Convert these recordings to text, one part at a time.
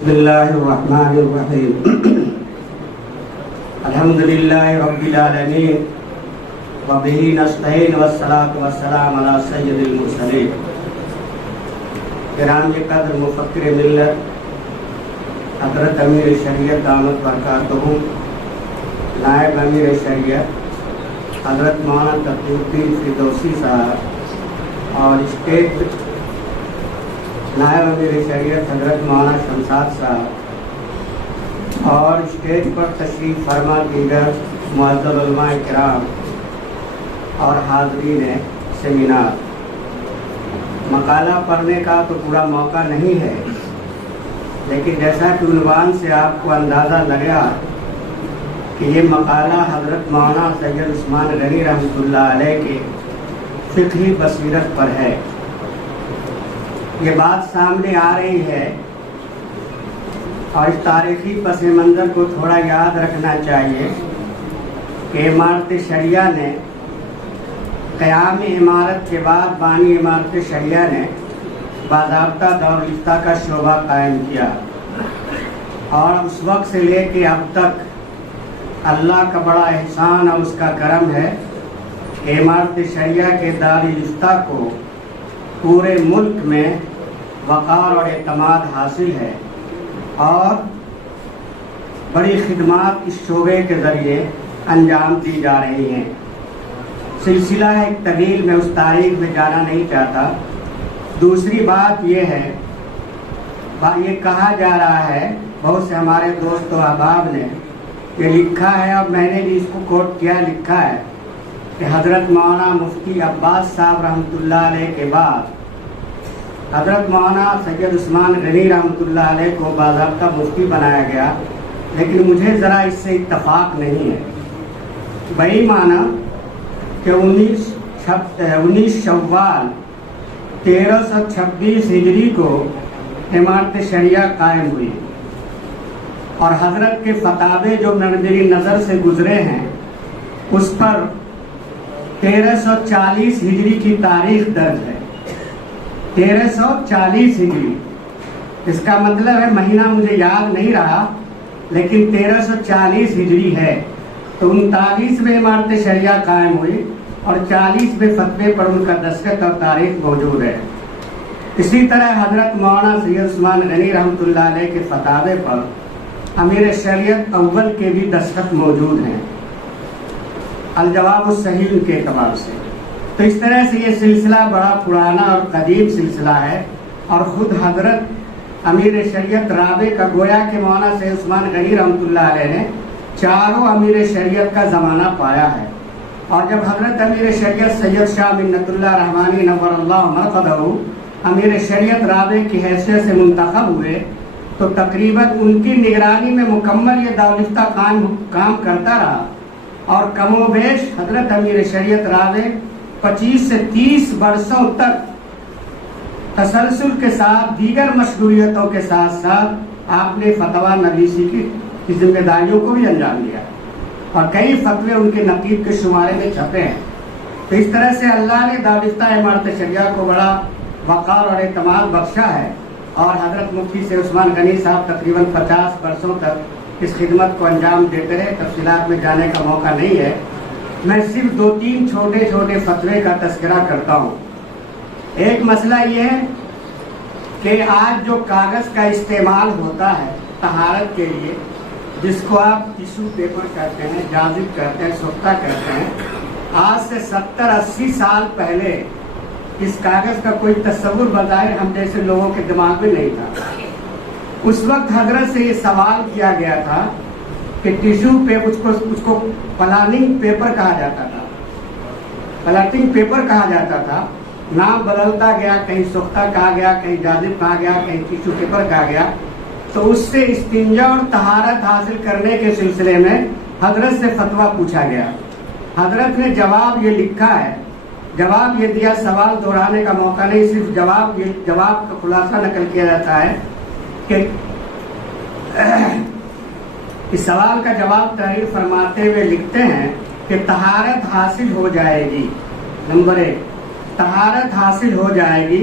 بسم اللہ الرحمن الرحیم الحمد للہ رب العالمین وبہ نستعین والصلاة والسلام علی سید المرسلین کرام قدر مفکر ملت حضرت امیر شریعت دامت برکاتہ، نائب امیر شریعت حضرت مولانا تقی الدین فردوسی صاحب اور اسٹیٹ نائب امیر شریعت حضرت مولانا شمشاد صاحب اور اسٹیج پر تشریف فرما دیگر معزز علماء کرام اور حاضرین سیمینار، مقالہ پڑھنے کا تو پورا موقع نہیں ہے، لیکن جیسا کہ عنوان سے آپ کو اندازہ لگا کہ یہ مقالہ حضرت مولانا سید عثمان غنی رحمۃ اللہ علیہ کے فقہی بصیرت پر ہے۔ یہ بات سامنے آ رہی ہے اور اس تاریخی پس منظر کو تھوڑا یاد رکھنا چاہیے کہ امارت شریعہ نے قیام عمارت کے بعد بانی امارت شریعہ نے باضابطہ دارالفتہ کا شعبہ قائم کیا، اور اس وقت سے لے کے اب تک اللہ کا بڑا احسان اور اس کا کرم ہے کہ امارت شریعہ کے دارالفتہ کو پورے ملک میں وقار اور اعتماد حاصل ہے، اور بڑی خدمات اس شعبے کے ذریعے انجام دی جا رہی ہیں۔ سلسلہ ایک طویل، میں اس تاریخ میں جانا نہیں چاہتا۔ دوسری بات یہ ہے، یہ کہا جا رہا ہے، بہت سے ہمارے دوست و احباب نے یہ لکھا ہے اور میں نے بھی اس کو کوٹ کیا، لکھا ہے کہ حضرت مولانا مفتی عباس صاحب رحمۃ اللہ علیہ کے بعد حضرت مولانا سید عثمان غنی رحمۃ اللہ علیہ کو باضابطہ مفتی بنایا گیا، لیکن مجھے ذرا اس سے اتفاق نہیں ہے۔ بہی معنی کہ 19 شوال 1326 ہجری کو امارت شریعہ قائم ہوئی، اور حضرت کے فتاوے جو میری نظر سے گزرے ہیں اس پر 1340 ہجری کی تاریخ درج ہے۔ 1340 ہجری، اس کا مطلب ہے مہینہ مجھے یاد نہیں رہا، لیکن 1340 ہجری ہے۔ تو 39 میں امارت شریعہ قائم ہوئی اور 40 میں فتوے پر ان کا دستخط اور تاریخ موجود ہے۔ اسی طرح حضرت مولانا سید عثمان غنی رحمۃ اللہ علیہ کے فتاوے پر امیر شریعت اول کے بھی دستخط موجود ہیں، الجواب الصحیح کے اعتبار سے۔ تو اس طرح سے یہ سلسلہ بڑا پرانا اور قدیم سلسلہ ہے، اور خود حضرت امیر شریعت رابع کا گویا کہ مولانا سید عثمان غنی رحمۃ اللہ علیہ نے چاروں امیر شریعت کا زمانہ پایا ہے، اور جب حضرت امیر شریعت سید شاہ منت اللہ رحمانی نور اللہ مرقدہ امیر شریعت رابع کی حیثیت سے منتخب ہوئے، تو تقریباً ان کی نگرانی میں مکمل یہ دارالفتہ کام کرتا رہا، اور کم و بیش حضرت امیر شریعت رابع 25 سے 30 برسوں تک تسلسل کے ساتھ دیگر مشغولیتوں کے ساتھ ساتھ آپ نے فتویٰ نویسی کی ذمہ داریوں کو بھی انجام دیا، اور کئی فتوے ان کے نقیب کے شمارے میں چھپے ہیں۔ تو اس طرح سے اللہ نے دارالفتہ امارت شریعہ کو بڑا وقار اور اعتماد بخشا ہے، اور حضرت مفتی سے عثمان غنی صاحب تقریباً 50 برسوں تک اس خدمت کو انجام دیتے رہے۔ تفصیلات میں جانے کا موقع نہیں ہے، میں صرف 2-3 چھوٹے چھوٹے فتوے کا تذکرہ کرتا ہوں۔ ایک مسئلہ یہ ہے کہ آج جو کاغذ کا استعمال ہوتا ہے طہارت کے لیے، جس کو آپ ٹیشو پیپر کہتے ہیں، جاذب کہتے ہیں، سوختہ کہتے ہیں، آج سے 70-80 سال پہلے اس کاغذ کا کوئی تصور بظاہر ہم جیسے لوگوں کے دماغ میں نہیں تھا۔ اس وقت حضرت سے یہ سوال کیا گیا تھا کہ ٹیشو پیپر، اس کو پلاننگ پیپر کہا جاتا تھا، پلٹنگ پیپر کہا جاتا تھا، نام بدلتا گیا، کہیں سوختہ کہا گیا، کہیں جاذب کہا گیا، کہیں ٹیشو پیپر کہا گیا۔ تو اس سے استنجا اور طہارت حاصل کرنے کے سلسلے میں حضرت سے فتویٰ پوچھا گیا۔ حضرت نے جواب یہ لکھا ہے، جواب یہ دیا، سوال دہرانے کا موقع نہیں، صرف جواب کا خلاصہ نقل کیا جاتا ہے کہ اس سوال کا جواب تحریر فرماتے ہوئے لکھتے ہیں کہ طہارت حاصل ہو جائے گی، نمبر 1 طہارت حاصل ہو جائے گی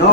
2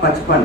55।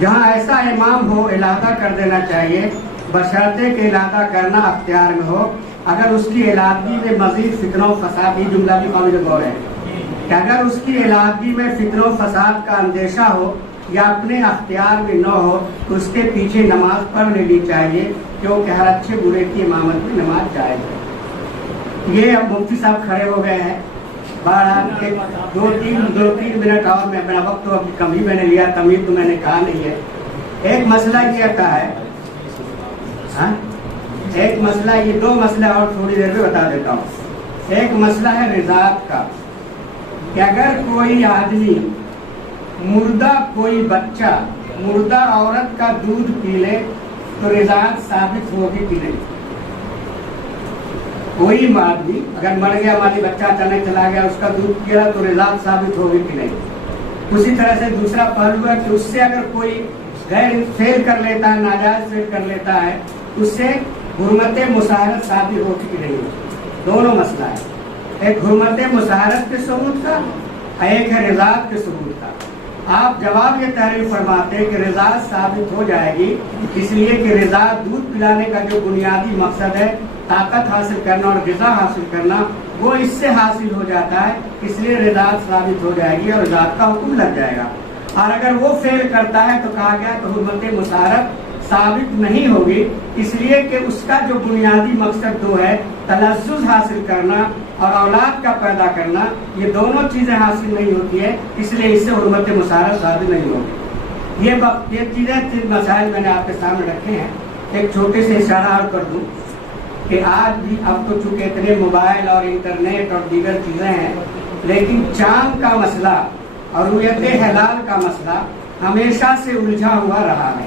جہاں ایسا امام ہو علیحدہ کر دینا چاہیے، بشرطے کہ علیحدہ کرنا اختیار میں ہو۔ اگر اس کی علیحدگی میں مزید فتنہ و فساد، یہ جملہ بھی قابل غور ہے کہ اگر اس کی علیحدگی میں فتنہ و فساد کا اندیشہ ہو یا اپنے اختیار میں نہ ہو تو اس کے پیچھے نماز پڑھ لینی چاہیے، کیونکہ ہر اچھے برے کی امامت میں نماز جائز ہے۔ یہ اب مفتی صاحب کھڑے ہو گئے ہیں، دو تین منٹ اور میں اپنا وقت تو کم ہی میں نے لیا، تمید تو میں نے کہا نہیں ہے۔ ایک مسئلہ یہ آتا ہے، ایک مسئلہ، یہ دو مسئلہ اور تھوڑی دیر میں بتا دیتا ہوں۔ ایک مسئلہ ہے رضاعت کا، کہ اگر کوئی آدمی مردہ کوئی بچہ مردہ عورت کا دودھ پی لے تو رضاعت ثابت ہوگی کہ نہیں؟ کوئی آدمی اگر مر گیا، ہماری بچہ اچانک چلا گیا، اس کا دودھ پیا تو رضاعت ثابت ہوگی کہ نہیں؟ اسی طرح سے دوسرا پہلو ہے کہ اس سے اگر کوئی غیر فیل کر لیتا ہے، ناجائز فیل کر لیتا ہے، اس سے حرمت مساہرت ثابت ہوگی کہ نہیں؟ دونوں مسئلہ ہے، ایک حرمت مساہرت کے ثبوت کا، ایک ہے رضاعت کے ثبوت کا۔ آپ جواب یہ تحریر فرماتے ہیں کہ رضاعت ثابت ہو جائے گی، اس لیے کہ رضاعت دودھ پلانے کا جو بنیادی مقصد ہے طاقت حاصل کرنا اور غذا حاصل کرنا، وہ اس سے حاصل ہو جاتا ہے، اس لیے رضاعت ثابت ہو جائے گی اور رضاعت کا حکم لگ جائے گا۔ اور اگر وہ فیل کرتا ہے تو کہا گیا کہ حرمت مساہرت ثابت نہیں ہوگی، اس لیے کہ اس کا جو بنیادی مقصد دو ہے، تلذذ حاصل کرنا اور اولاد کا پیدا کرنا، یہ دونوں چیزیں حاصل نہیں ہوتی ہے، اس لیے اس سے حرمت مساہرت ثابت نہیں ہوگی۔ یہ چیزیں تین مسائل میں نے آپ کے سامنے رکھے ہیں۔ ایک چھوٹے سے اشارہ اور کر دوں کہ آج بھی اب تو چونکہ اتنے موبائل اور انٹرنیٹ اور دیگر چیزیں ہیں، لیکن چاند کا مسئلہ اور رویت حلال کا مسئلہ ہمیشہ سے الجھا ہوا رہا ہے۔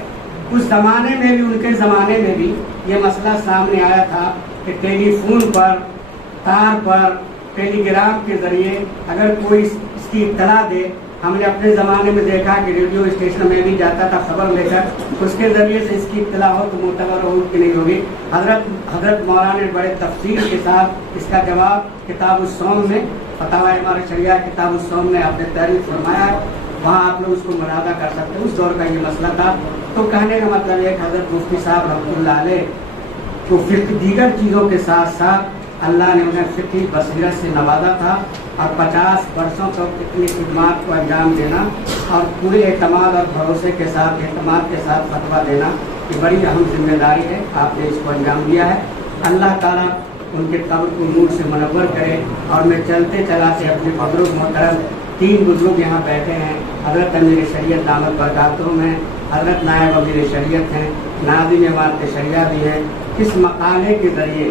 اس زمانے میں بھی، ان کے زمانے میں بھی یہ مسئلہ سامنے آیا تھا کہ ٹیلی فون پر، تار پر، ٹیلی گرام کے ذریعے اگر کوئی اس کی اطلاع دے، ہم نے اپنے زمانے میں دیکھا کہ ریڈیو اسٹیشن میں بھی جاتا تھا خبر لے کر، اس کے ذریعے سے اس کی اطلاع ہو تو معتبر ہو کہ نہیں ہوگی۔ حضرت مولانا نے بڑے تفصیل کے ساتھ اس کا جواب کتاب الصوم میں، فتاوی ہمارے شریعہ کتاب الصوم میں آپ نے تحریر فرمایا ہے، وہاں آپ لوگ اس کو مراجعہ کر سکتے ہیں۔ اس دور کا یہ مسئلہ تھا۔ تو کہنے کا مطلب ایک حضرت مفتی صاحب رحمۃ اللہ علیہ کو فقہ دیگر چیزوں کے ساتھ ساتھ اللہ نے انہیں فقہی بصیرت سے نوازا تھا، اور 50 برسوں تک اتنی خدمات کو انجام دینا اور پورے اعتماد اور بھروسے کے ساتھ، اعتماد کے ساتھ فتویٰ دینا، یہ بڑی اہم ذمہ داری ہے۔ آپ نے اس کو انجام دیا ہے۔ اللہ تعالیٰ ان کے قبر کو نور سے منور کرے۔ اور میں چلتے چلاتے اپنے بزرگ محترم 3 بزرگ یہاں بیٹھے ہیں، حضرت امیر شریعت دامت برکاتہم ہیں، حضرت نائب امیر شریعت ہیں، ناظم امارت شریعہ بھی ہیں۔ اس مقالے کے ذریعے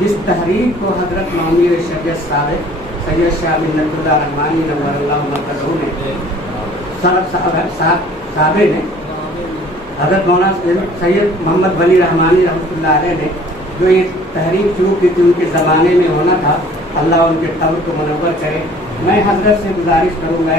جس تحریر کو حضرت امیر شریعت صاحب سید شاہ منت اللہ رحمانی نور اللہ مرکزہ نے صاحب نے، حضرت مولانا سید محمد ولی رحمانی رحمۃ اللہ علیہ نے جو یہ تحریر شروع کی تھی، ان کے زمانے میں ہونا تھا، اللہ ان کے قبر کو منور کرے۔ میں حضرت سے گزارش کروں گا،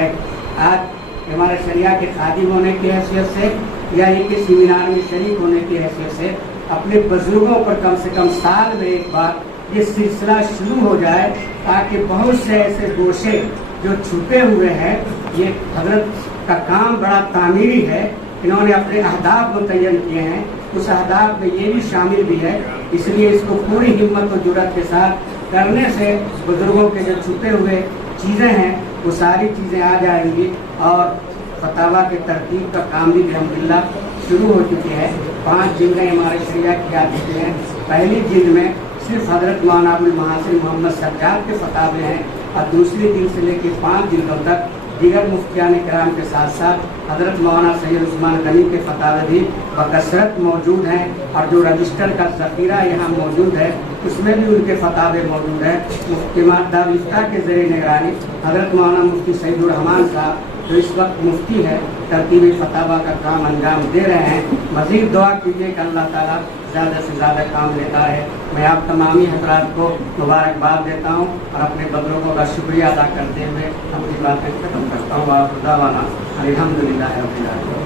آج ہمارے شریعہ کے خادم ہونے کی حیثیت سے یا ان کے سیمینار میں شریک ہونے کی حیثیت سے اپنے بزرگوں پر کم سے کم سال میں ایک بار یہ سلسلہ شروع ہو جائے، تاکہ بہت سے ایسے گوشے جو چھپے ہوئے ہیں، یہ حضرت کا کام بڑا تعمیری ہے، انہوں نے اپنے اہداف متعین کیے ہیں، اس اہداف میں یہ بھی شامل بھی ہے، اس لیے اس کو پوری ہمت و جرأت کے ساتھ کرنے سے بزرگوں کے جو چھپے ہوئے چیزیں ہیں وہ ساری چیزیں آ جائیں گی، اور فتاویٰ کے ترتیب کا کام بھی الحمدللہ شروع ہو چکی ہے۔ 5 جلدیں ہمارے شریعہ کی آ چکی ہیں۔ پہلی جلد میں صرف حضرت مولانا ابو المحاسن محمد سجاد کے فتاوے ہیں، اور دوسری جلد سے لے کے 5 جلدوں تک دیگر مفتیان کرام کے ساتھ ساتھ حضرت مولانا سید عثمان غنی کے فتاوے بھی بکثرت موجود ہیں، اور جو رجسٹر کا ذخیرہ یہاں موجود ہے اس میں بھی ان کے فتاوے موجود ہیں۔ مفتی دارالفتہ کے زیر نگرانی حضرت مولانا مفتی سعید الرحمان صاحب جو اس وقت مفتی ہے، ترتیبی فتاویٰ کا کام انجام دے رہے ہیں۔ مزید دعا کیجیے کہ اللہ تعالیٰ زیادہ سے زیادہ کام لیتا ہے۔ میں آپ تمامی حضرات کو مبارکباد دیتا ہوں اور اپنے بزرگوں کا شکریہ ادا کرتے ہوئے اپنی باتیں ختم کرتا ہوں۔ الحمدللہ رب العالمین۔